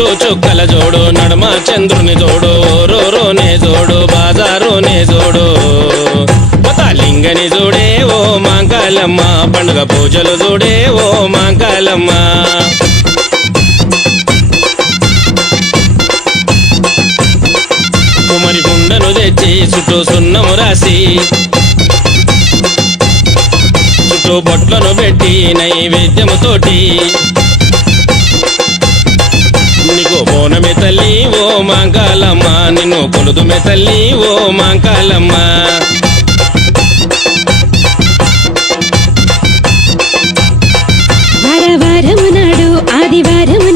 చుట్టూ చుక్కల జోడు నడుమ చంద్రుని జోడు రోనే జోడు బాజారునే జోడు లింగని జోడే ఓ మాంకాలమ్మ పండుగ పూజలు జోడే ఓ మాంకాలమ్మ కుమరి గుండను తెచ్చి చుట్టూ సున్నము రాసి చుట్టూ బొట్లను పెట్టి నైవేద్యముతోటి నీకు బోనమే తల్లి ఓ మాంకాలమ్మ నిన్ను కొలుదుమే తల్లి ఓ మాంకాలమ్మ వారవారము నాడు ఆదివారము